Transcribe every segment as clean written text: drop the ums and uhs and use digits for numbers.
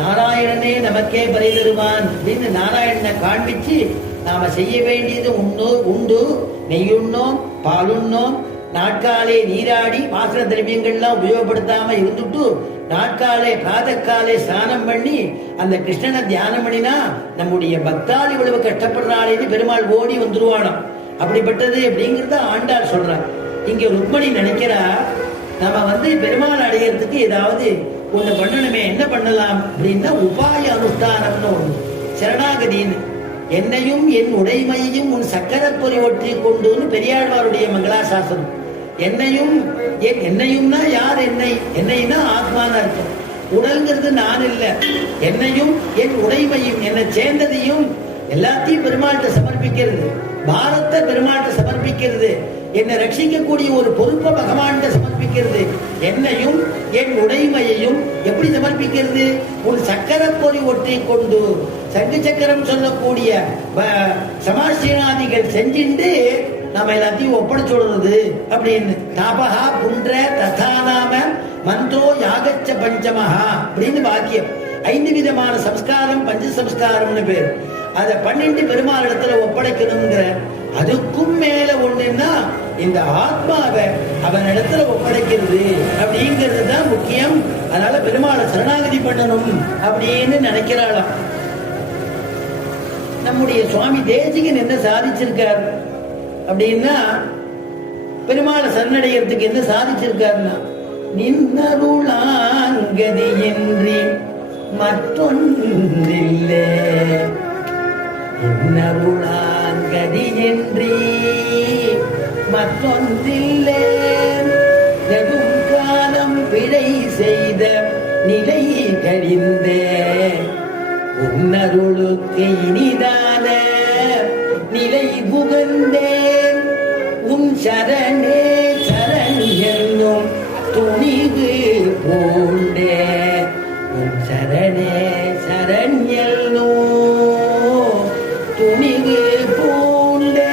நாராயணனே நமக்கே பறை தருவான் அப்படின்னு நாராயணனை காண்பிச்சு நாம செய்ய வேண்டியது உண்டு நெய்யுண்ணோம் பாலுண்ணோம் நாட்காலே நீராடி வாசன திரவியங்கள்லாம் உபயோகப்படுத்தாம இருந்துட்டு நாட்காலே பிராதக்காலே ஸ்நானம் பண்ணி அந்த கிருஷ்ணனை தியானம் பண்ணினா நம்முடைய பக்தாள் இவ்வளவு கஷ்டப்படுறாளேன்னு பெருமாள் ஓடி வந்துருவானாம். அப்படிப்பட்டது அப்படிங்கிறத ஆண்டாள் சொல்றார். இங்க ருக்மணி நினைக்கிறா நம்ம பெருமாள் அடையிறதுக்கு ஏதாவது ஒண்ணு பண்ணணுமே, என்ன பண்ணலாம் அப்படின்னா உபாய அனுஷ்டானம்னு ஒண்ணு, சரணாகதின்னு. என்னையும் என் உடைமையையும் உன் சக்கரப்பொறி ஒற்றி கொண்டுன்னு பெரியாழ்வாருடைய மங்களாசாசனம். என்னையும்னா யார்? என்னைனா ஆத்மான அர்த்தம். உடல்ங்கிறது நான் இல்ல, என்னையும் என் உடைமையும் என்னை சேர்ந்ததையும் எல்லாத்தையும் பெருமாள்கிட்ட சமர்ப்பிக்கிறது, பாரத்தை பெருமாள்கிட்ட சமர்ப்பிக்கிறது, என்னை ரட்சிக்கக்கூடிய ஒரு பொறுப்பை பகவான்கிட்ட சமர்ப்பிக்கிறது. என்னையும் என் உடைமையையும் எப்படி சமர்ப்பிக்கிறது? உன் சக்கரப்பொறி ஒற்றி கொண்டு சங்கு சக்கரம் சொல்லக்கூடிய சமாசினாதிகள் செஞ்சுட்டு நம்ம எல்லாத்தையும் ஒப்படைச்சுடுறது அப்படின்னு. தாபகா புன்ற ததாநாம மந்திரோ யாகச்ச பஞ்சமஹா அப்படின்னு வாக்கியம். 5 விதமான சம்ஸ்காரம் பஞ்ச சம்ஸ்காரம்னு பேர். அதை பண்ணிட்டு பெருமாள் இடத்துல ஒப்படைக்கணுங்கிற. அதுக்கும் மேல ஒண்ணுன்னா இந்த ஆத்மாவை அவன் இடத்துல ஒப்படைக்கிறது அப்படிங்கிறது தான் முக்கியம். அதனால பெருமாளை சரணாகதி பண்ணணும் அப்படின்னு நினைக்கிறாளாம். நம்முடைய சுவாமி தேசிகன் என்ன சாதிச்சிருக்கார் அப்படின்னா, பெருமாளை சரணடைகிறதுக்கு என்ன சாதிச்சிருக்காருன்னா, நின்னருளாங்கதியின்றி மற்றொன்றில்லை, நின்னருளாங்கதியின்றி மற்றொன்றில்லை, நெடும் காலம் பிழை செய்த நிலை கழிந்தே உன்னருளுக்கு இனிதான நிலை புகழ்ந்தேன், உன் சரணே சரண் என்னும் துணிவு பூண்டே, உன் சரணே சரண் என்னும் துணிவு பூண்டே.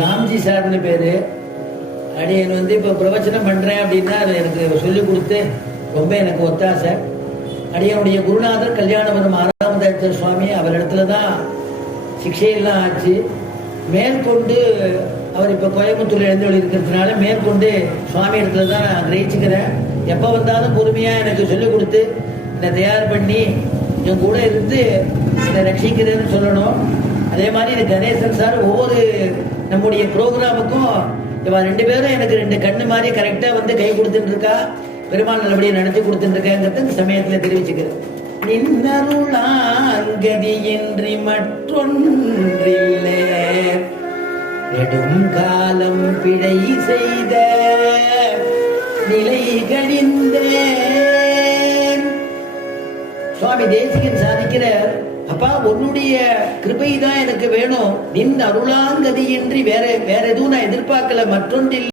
ராம்ஜி சார்னு பேரு. அடியன் இப்போ பிரவச்சனம் பண்றேன் அப்படின்னா எனக்கு சொல்லிக் கொடுத்து ரொம்ப எனக்கு ஒத்தாசை. அடியனுடைய குருநாதர் கல்யாணபுரம் ஆராமதாசர் சுவாமி, அவர் இடத்துல தான் சிக்ஷையெல்லாம் ஆச்சு. மேற்கொண்டு அவர் இப்போ கோயம்புத்தூர்ல எழுந்தொழி இருக்கிறதுனால மேற்கொண்டு சுவாமி இடத்துல தான் நான் கிரகிச்சுக்கிறேன். எப்போ வந்தாலும் பொறுமையா எனக்கு சொல்லிக் கொடுத்து என்னை தயார் பண்ணி என் கூட இருந்து என்னை ரட்சிக்கிறேன்னு சொல்லணும். அதே மாதிரி கணேசன் சார் ஒவ்வொரு நம்முடைய ப்ரோக்ராமுக்கும் இவன் 2 பேரும் எனக்கு 2 கண்ணு மாதிரி கரெக்டா கை கொடுத்துட்டு இருக்கா. பெருமாள் நல்லபடியா நடத்தி கொடுத்துட்டு இருக்கேங்கிறத இந்த சமயத்துல தெரிவிச்சுக்கிறேன். நின்னருளாங்கதியின்றி மற்றொன்றில்லை, நெடும் காலம் பிழை செய்த நிலை கழிந்தேன். சுவாமி தேசிகன் சாதிக்கிறார், அப்பா உன்னுடைய கிருபை தான் எனக்கு வேணும், நின் அருளாங்கதியின்றி வேற எதுவும் நான் எதிர்பார்க்கல, மற்றொன்றில்